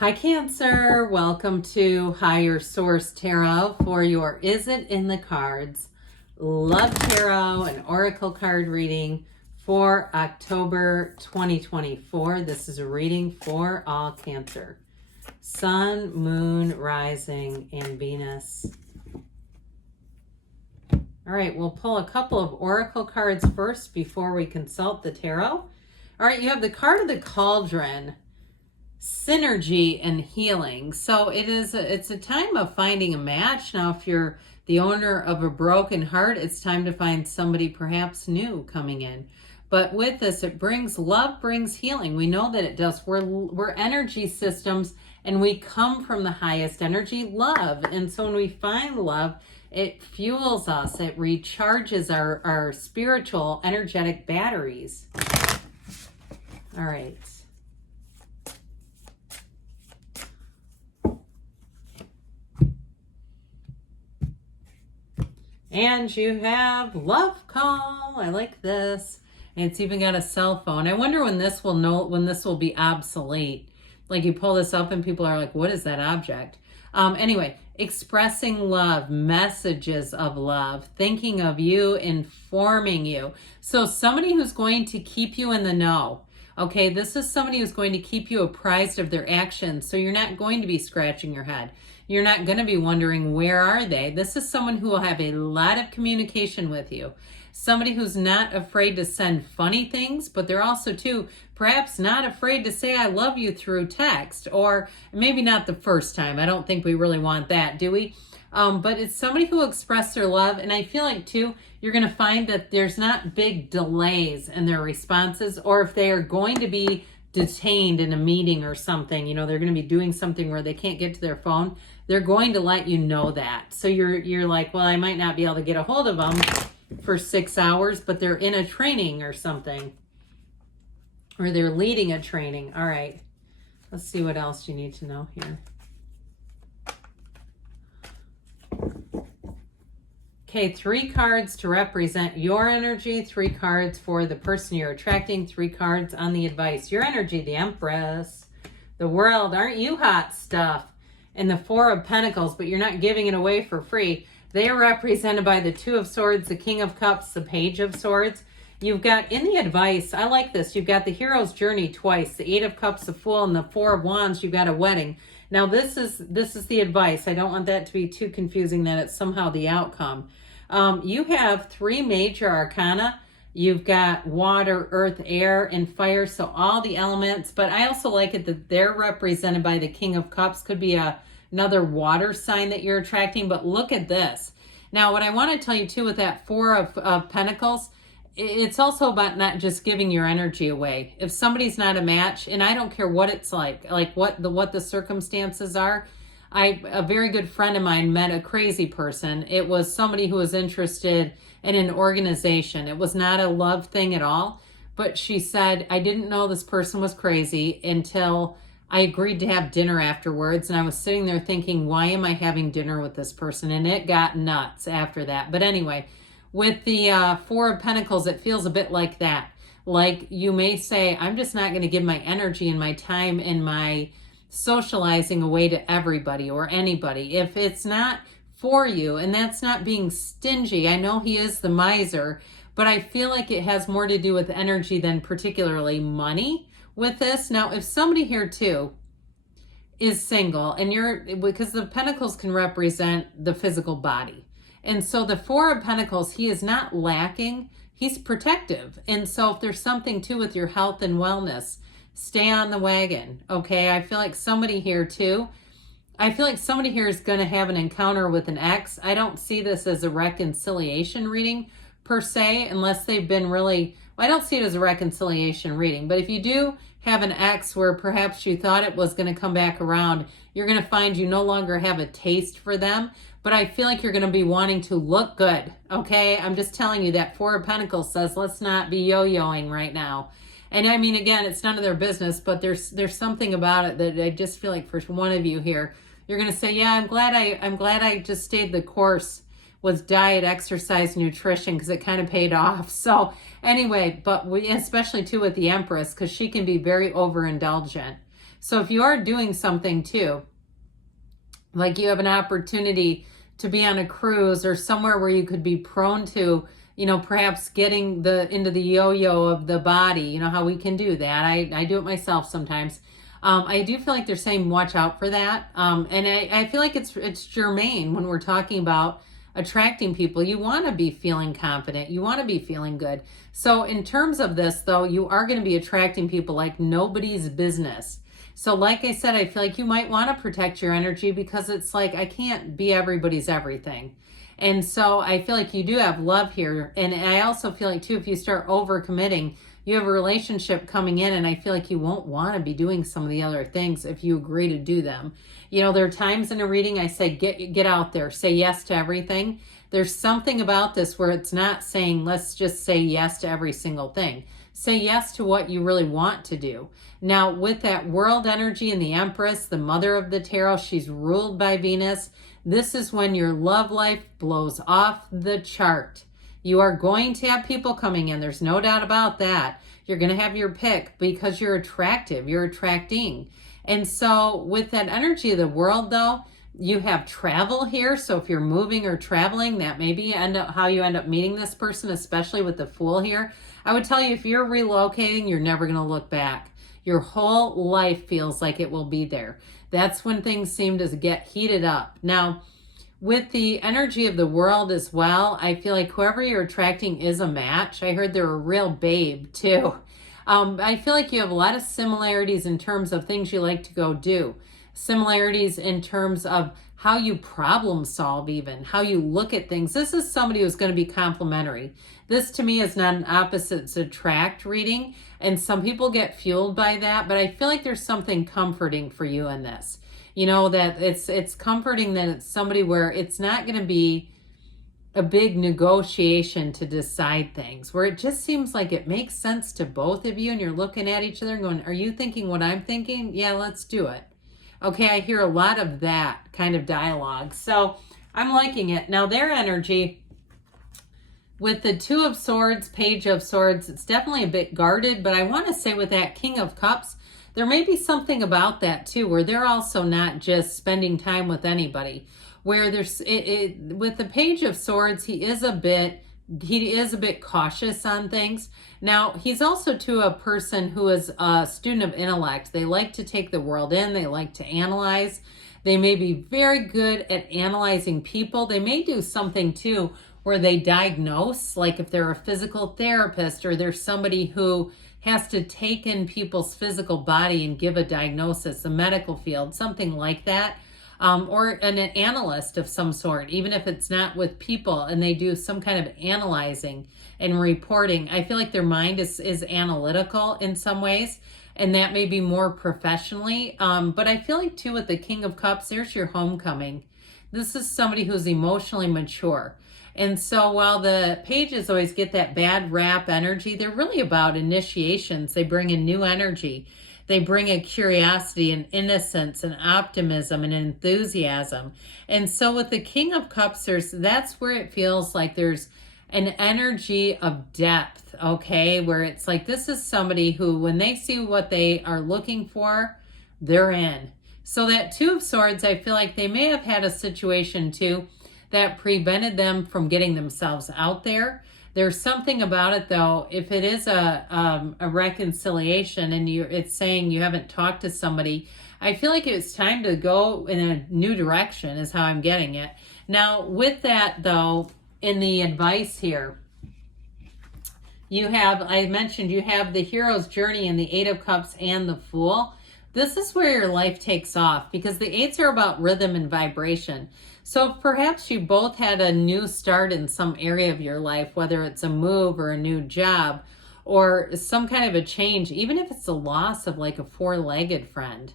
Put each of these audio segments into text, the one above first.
Hi Cancer, welcome to Higher Source Tarot for your Is It in the Cards Love Tarot and Oracle card reading for October 2024. This is a reading for all Cancer. Sun, Moon, Rising, and Venus. All right, we'll pull a couple of Oracle cards first before we consult the tarot. All right, you have the card of the Cauldron. Synergy and healing. So it's a time of finding a match. Now, if you're the owner of a broken heart, it's time to find somebody perhaps new coming in. But with this, it brings love, brings healing. We know that it does. We're energy systems, and we come from the highest energy, love. And so when we find love, it fuels us. It recharges our spiritual, energetic batteries. All right. And you have love call. I like this. And it's even got a cell phone. I wonder when this will be obsolete. Like you pull this up and people are like, what is that object? Anyway, expressing love, messages of love, thinking of you, informing you. So somebody who's going to keep you in the know. Okay, this is somebody who's going to keep you apprised of their actions. So you're not going to be scratching your head. You're not going to be wondering, where are they? This is someone who will have a lot of communication with you. Somebody who's not afraid to send funny things, but they're also, too, perhaps not afraid to say I love you through text, or maybe not the first time. I don't think we really want that, do we? But it's somebody who will express their love, and I feel like, too, you're going to find that there's not big delays in their responses, or if they are going to be detained in a meeting or something, you know, they're going to be doing something where they can't get to their phone, they're going to let you know that. So you're like, well, I might not be able to get a hold of them for 6 hours, but they're in a training or something, or they're leading a training. All right, let's see what else you need to know here. Okay, 3 cards to represent your energy, 3 cards for the person you're attracting, 3 cards on the advice. Your energy, the Empress, the World, aren't you hot stuff? And the 4 of Pentacles, but you're not giving it away for free. They are represented by the 2 of Swords, the King of Cups, the Page of Swords. You've got, in the advice, I like this, you've got the Hero's Journey twice, the 8 of Cups, the Fool, and the 4 of Wands, you've got a wedding. Now, this is the advice. I don't want that to be too confusing that it's somehow the outcome. You have 3 major arcana. You've got water, earth, air, and fire, so all the elements. But I also like it that they're represented by the King of Cups. Could be another water sign that you're attracting, but look at this. Now, what I want to tell you, too, with that 4 of Pentacles, it's also about not just giving your energy away. If somebody's not a match, and I don't care what it's like what the circumstances are. A very good friend of mine met a crazy person. It was somebody who was interested in an organization. It was not a love thing at all. But she said, I didn't know this person was crazy until I agreed to have dinner afterwards. And I was sitting there thinking, why am I having dinner with this person? And it got nuts after that. But anyway, with the 4 of Pentacles, it feels a bit like that. Like you may say, I'm just not going to give my energy and my time and my socializing away to everybody or anybody if it's not for you. And that's not being stingy. I know he is the miser, but I feel like it has more to do with energy than particularly money with this. Now, if somebody here too is single, and because the Pentacles can represent the physical body, and so the 4 of Pentacles, he is not lacking, he's protective. And so if there's something too with your health and wellness, stay on the wagon, okay? I feel like somebody here too, is going to have an encounter with an ex. I don't see this as a reconciliation reading per se, unless they've been really, well, I don't see it as a reconciliation reading, but if you do have an ex where perhaps you thought it was going to come back around, you're going to find you no longer have a taste for them, but I feel like you're going to be wanting to look good, okay? I'm just telling you that 4 of Pentacles says, let's not be yo-yoing right now. And I mean, again, it's none of their business, but there's something about it that I just feel like for one of you here, you're going to say, yeah, I'm glad I just stayed the course with diet, exercise, nutrition, because it kind of paid off. So anyway, but we, especially too with the Empress, because she can be very overindulgent. So if you are doing something too, like you have an opportunity to be on a cruise or somewhere where you could be prone to, perhaps getting into the yo-yo of the body, how we can do that. I do it myself sometimes. I do feel like they're saying watch out for that. And I feel like it's germane when we're talking about attracting people. You want to be feeling confident. You want to be feeling good. So in terms of this, though, you are going to be attracting people like nobody's business. So like I said, I feel like you might want to protect your energy because it's like, I can't be everybody's everything. And so I feel like you do have love here. And I also feel like, too, if you start overcommitting, you have a relationship coming in, and I feel like you won't want to be doing some of the other things if you agree to do them. There are times in a reading I say, get out there, say yes to everything. There's something about this where it's not saying, let's just say yes to every single thing. Say yes to what you really want to do. Now, with that world energy and the Empress, the mother of the tarot, she's ruled by Venus. This is when your love life blows off the chart. You are going to have people coming in. There's no doubt about that. You're going to have your pick because you're attractive. You're attracting. And so with that energy of the world, though, you have travel here. So if you're moving or traveling, that may be how you end up meeting this person, especially with the Fool here. I would tell you, if you're relocating, you're never going to look back. Your whole life feels like it will be there. That's when things seem to get heated up. Now, with the energy of the world as well, I feel like whoever you're attracting is a match. I heard they're a real babe too. I feel like you have a lot of similarities in terms of things you like to go do. Similarities in terms of how you problem solve, even how you look at things. This is somebody who's going to be complementary. This to me is not an opposites attract reading, and some people get fueled by that, but I feel like there's something comforting for you in this. That it's comforting that it's somebody where it's not going to be a big negotiation to decide things, where it just seems like it makes sense to both of you, and you're looking at each other and going, are you thinking what I'm thinking? Yeah, let's do it. Okay, I hear a lot of that kind of dialogue. So I'm liking it. Now their energy with the Two of Swords, Page of Swords, it's definitely a bit guarded, but I want to say with that King of Cups, there may be something about that too, where they're also not just spending time with anybody. Where there's with the Page of Swords, he is a bit cautious on things. Now, he's also to a person who is a student of intellect. They like to take the world in. They like to analyze. They may be very good at analyzing people. They may do something too where they diagnose, like if they're a physical therapist or there's somebody who has to take in people's physical body and give a diagnosis, the medical field, something like that. Or an analyst of some sort, even if it's not with people, and they do some kind of analyzing and reporting. I feel like their mind is analytical in some ways, and that may be more professionally. But I feel like too with the King of Cups, there's your homecoming. This is somebody who's emotionally mature. And so while the pages always get that bad rap energy, they're really about initiations. They bring in new energy. They bring a curiosity and innocence and optimism and enthusiasm. And so with the King of Cups, that's where it feels like there's an energy of depth, okay? Where it's like this is somebody who, when they see what they are looking for, they're in. So that Two of Swords, I feel like they may have had a situation too that prevented them from getting themselves out there. There's something about it though, if it is a reconciliation and it's saying you haven't talked to somebody, I feel like it's time to go in a new direction is how I'm getting it. Now with that though, in the advice here, I mentioned you have the Hero's Journey and the Eight of Cups and the Fool. This is where your life takes off because the eights are about rhythm and vibration. So perhaps you both had a new start in some area of your life, whether it's a move or a new job or some kind of a change, even if it's a loss of like a four-legged friend.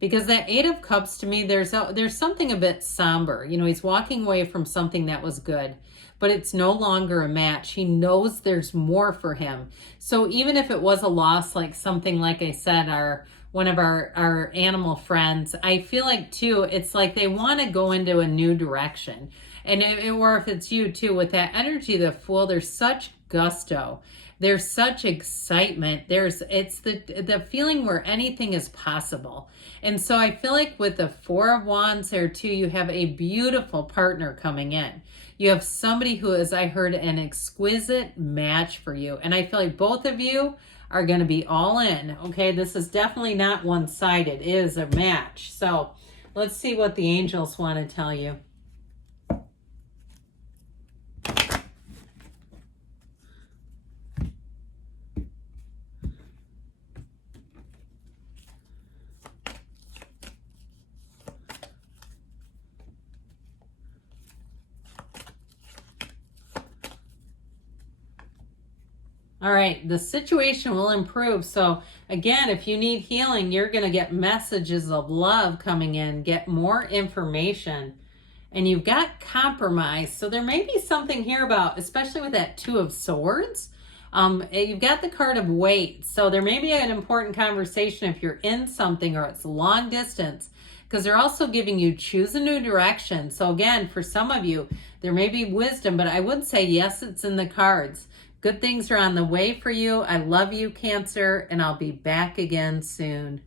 Because that Eight of Cups to me, there's something a bit somber. He's walking away from something that was good, but it's no longer a match. He knows there's more for him. So even if it was a loss, like something like I said, one of our animal friends, I feel like too, it's like they want to go into a new direction. Or if it's you too, with that energy of the Fool, there's such gusto. There's such excitement. It's the feeling where anything is possible. And so I feel like with the Four of Wands there too, you have a beautiful partner coming in. You have somebody who is, I heard, an exquisite match for you. And I feel like both of you are going to be all in. Okay, this is definitely not one-sided. It is a match. So let's see what the angels want to tell you. All right, the situation will improve. So again, if you need healing, you're going to get messages of love coming in, get more information, and you've got compromise. So there may be something here about, especially with that Two of Swords, you've got the card of weight. So there may be an important conversation if you're in something or it's long distance, because they're also giving you choose a new direction. So again, for some of you, there may be wisdom, but I would say, yes, it's in the cards. Good things are on the way for you. I love you, Cancer, and I'll be back again soon.